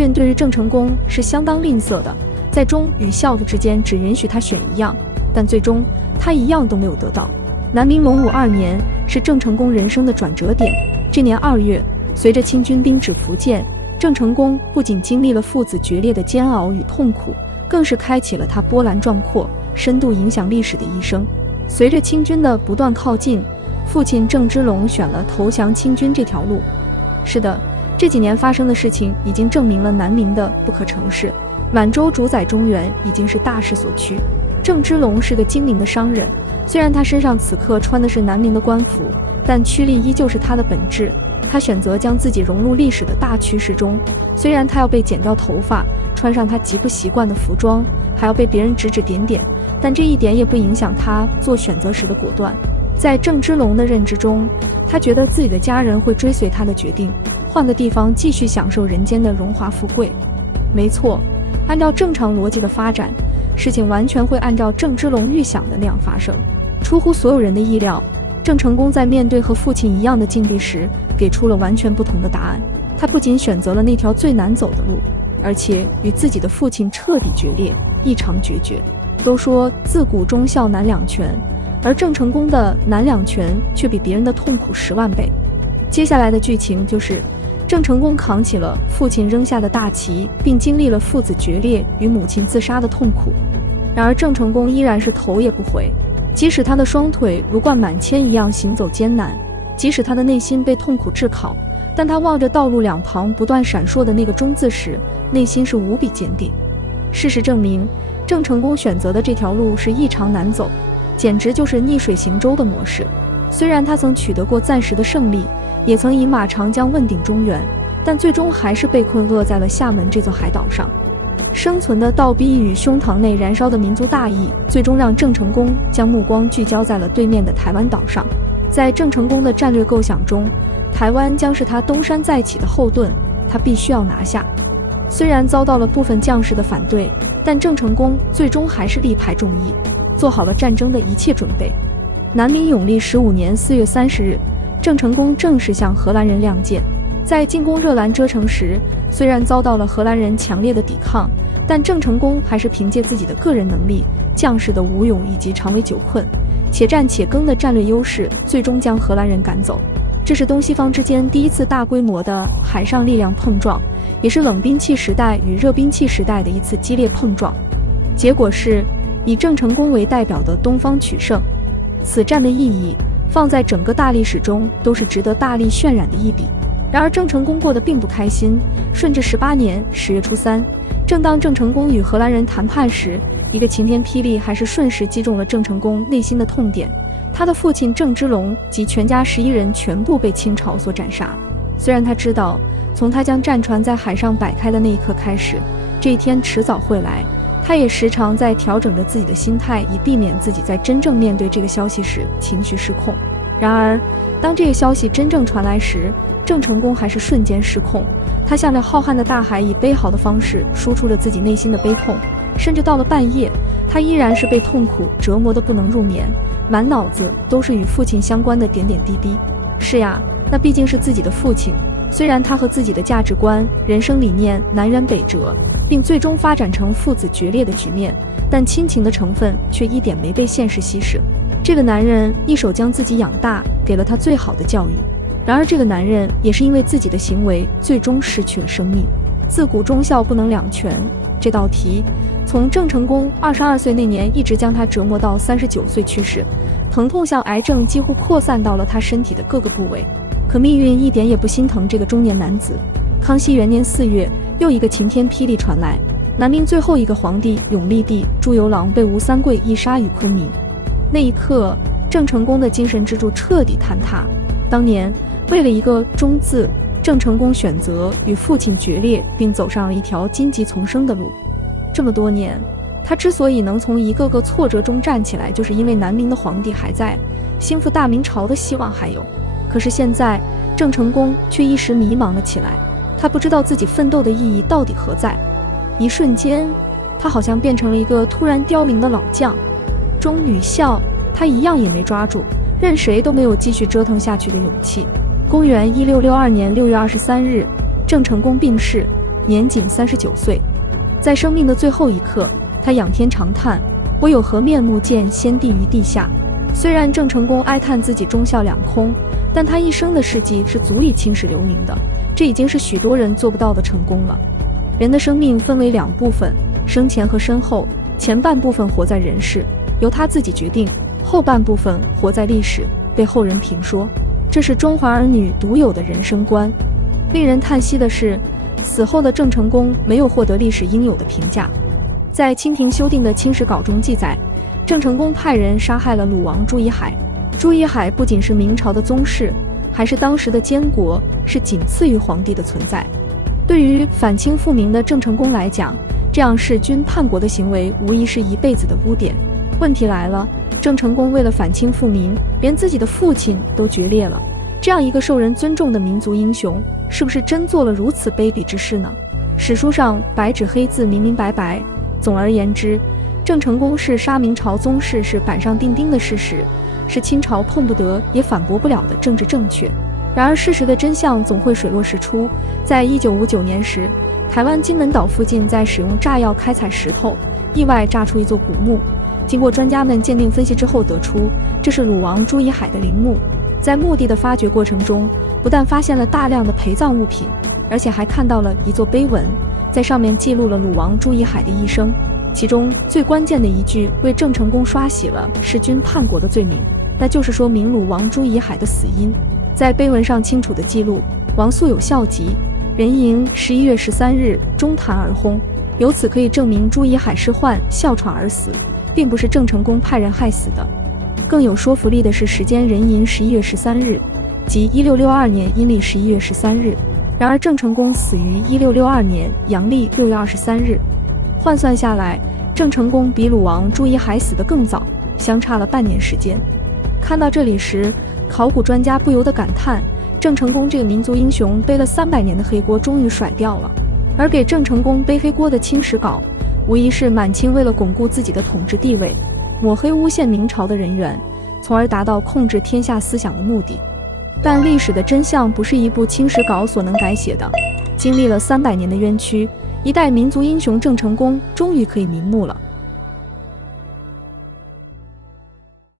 运对于郑成功是相当吝啬的，在忠与孝之间只允许他选一样，但最终他一样都没有得到。南明隆武2年是郑成功人生的转折点。这年2月，随着清军兵至福建，郑成功不仅经历了父子决裂的煎熬与痛苦，更是开启了他波澜壮阔、深度影响历史的一生。随着清军的不断靠近，父亲郑芝龙选了投降清军这条路。是的，这几年发生的事情已经证明了南明的不可成事，满洲主宰中原已经是大势所趋。郑芝龙是个精明的商人，虽然他身上此刻穿的是南明的官服，但趋利依旧是他的本质。他选择将自己融入历史的大趋势中，虽然他要被剪掉头发，穿上他极不习惯的服装，还要被别人指指点点，但这一点也不影响他做选择时的果断。在郑芝龙的认知中，他觉得自己的家人会追随他的决定，换个地方继续享受人间的荣华富贵。没错，按照正常逻辑的发展，事情完全会按照郑芝龙预想的那样发生。出乎所有人的意料，郑成功在面对和父亲一样的境地时，给出了完全不同的答案。他不仅选择了那条最难走的路，而且与自己的父亲彻底决裂，异常决绝。都说自古忠孝难两全，而郑成功的难两全却比别人的痛苦10万倍。接下来的剧情就是郑成功扛起了父亲扔下的大旗，并经历了父子决裂与母亲自杀的痛苦。然而郑成功依然是头也不回，即使他的双腿如灌满铅一样行走艰难，即使他的内心被痛苦炙烤，但他望着道路两旁不断闪烁的那个忠字时，内心是无比坚定。事实证明，郑成功选择的这条路是异常难走，简直就是逆水行舟的模式。虽然他曾取得过暂时的胜利，也曾以马长江问鼎中原，但最终还是被困厄在了厦门这座海岛上。生存的倒逼与胸膛内燃烧的民族大义，最终让郑成功将目光聚焦在了对面的台湾岛上。在郑成功的战略构想中，台湾将是他东山再起的后盾，他必须要拿下。虽然遭到了部分将士的反对，但郑成功最终还是力排众议，做好了战争的一切准备。南明永历15年4月30日，郑成功正式向荷兰人亮剑。在进攻热兰遮城时，虽然遭到了荷兰人强烈的抵抗，但郑成功还是凭借自己的个人能力、将士的武勇以及常为久困、且战且更的战略优势，最终将荷兰人赶走。这是东西方之间第一次大规模的海上力量碰撞，也是冷兵器时代与热兵器时代的一次激烈碰撞。结果是以郑成功为代表的东方取胜。此战的意义放在整个大历史中都是值得大力渲染的一笔。然而郑成功过得并不开心。顺治18年10月初3，正当郑成功与荷兰人谈判时，一个晴天霹雳还是瞬时击中了郑成功内心的痛点。他的父亲郑芝龙及全家11人全部被清朝所斩杀。虽然他知道，从他将战船在海上摆开的那一刻开始，这一天迟早会来，他也时常在调整着自己的心态，以避免自己在真正面对这个消息时情绪失控。然而当这个消息真正传来时，郑成功还是瞬间失控。他向着浩瀚的大海以悲嚎的方式输出了自己内心的悲痛，甚至到了半夜，他依然是被痛苦折磨得不能入眠，满脑子都是与父亲相关的点点滴滴。是呀，那毕竟是自己的父亲，虽然他和自己的价值观、人生理念南辕北辙，并最终发展成父子决裂的局面，但亲情的成分却一点没被现实稀释。这个男人一手将自己养大，给了他最好的教育。然而这个男人也是因为自己的行为最终失去了生命。自古忠孝不能两全，这道题从郑成功22岁那年一直将他折磨到39岁去世，疼痛像癌症几乎扩散到了他身体的各个部位。可命运一点也不心疼这个中年男子。康熙元年4月，又一个晴天霹雳传来，南明最后一个皇帝永历帝朱由榔被吴三桂一杀于昆明。那一刻，郑成功的精神支柱彻底坍塌。当年为了一个忠字，郑成功选择与父亲决裂，并走上了一条荆棘丛生的路。这么多年，他之所以能从一个个挫折中站起来，就是因为南明的皇帝还在，兴复大明朝的希望还有。可是现在，郑成功却一时迷茫了起来，他不知道自己奋斗的意义到底何在。一瞬间，他好像变成了一个突然凋零的老将，忠与孝他一样也没抓住，任谁都没有继续折腾下去的勇气。公元1662年6月23日，郑成功病逝，年仅39岁。在生命的最后一刻，他仰天长叹：“我有何面目见先帝于地下？”虽然郑成功哀叹自己忠孝两空，但他一生的事迹是足以青史留名的，这已经是许多人做不到的成功了。人的生命分为两部分，生前和身后，前半部分活在人世，由他自己决定；后半部分活在历史，被后人评说。这是中华儿女独有的人生观。令人叹息的是，死后的郑成功没有获得历史应有的评价。在清廷修订的清史稿中记载，郑成功派人杀害了鲁王朱一海。朱一海不仅是明朝的宗室，还是当时的监国，是仅次于皇帝的存在。对于反清复明的郑成功来讲，这样弑君叛国的行为无疑是一辈子的污点。问题来了，郑成功为了反清复明，连自己的父亲都决裂了。这样一个受人尊重的民族英雄，是不是真做了如此卑鄙之事呢？史书上白纸黑字明明白白。总而言之，郑成功是杀明朝宗室是板上钉钉的事实，是清朝碰不得也反驳不了的政治正确。然而事实的真相总会水落石出。在1959年时，台湾金门岛附近在使用炸药开采石头，意外炸出一座古墓。经过专家们鉴定分析之后得出，这是鲁王朱一海的陵墓。在墓地的发掘过程中，不但发现了大量的陪葬物品，而且还看到了一座碑文，在上面记录了鲁王朱一海的一生。其中最关键的一句为郑成功刷洗了弑君叛国的罪名，那就是说明鲁王朱一海的死因。在碑文上清楚地记录，王素有孝疾，壬寅11月13日中坛而薨，由此可以证明朱一海是患哮喘而死，并不是郑成功派人害死的。更有说服力的是时间壬寅11月13日，即1662年阴历11月13日。然而郑成功死于1662年阳历6月23日，换算下来，郑成功比鲁王朱一海死得更早，相差了半年时间。看到这里时，考古专家不由得感叹，郑成功这个民族英雄背了300年的黑锅终于甩掉了。而给郑成功背黑锅的清史稿，无疑是满清为了巩固自己的统治地位，抹黑诬陷明朝的人员，从而达到控制天下思想的目的。但历史的真相不是一部清史稿所能改写的，经历了300年的冤屈，一代民族英雄郑成功终于可以瞑目了。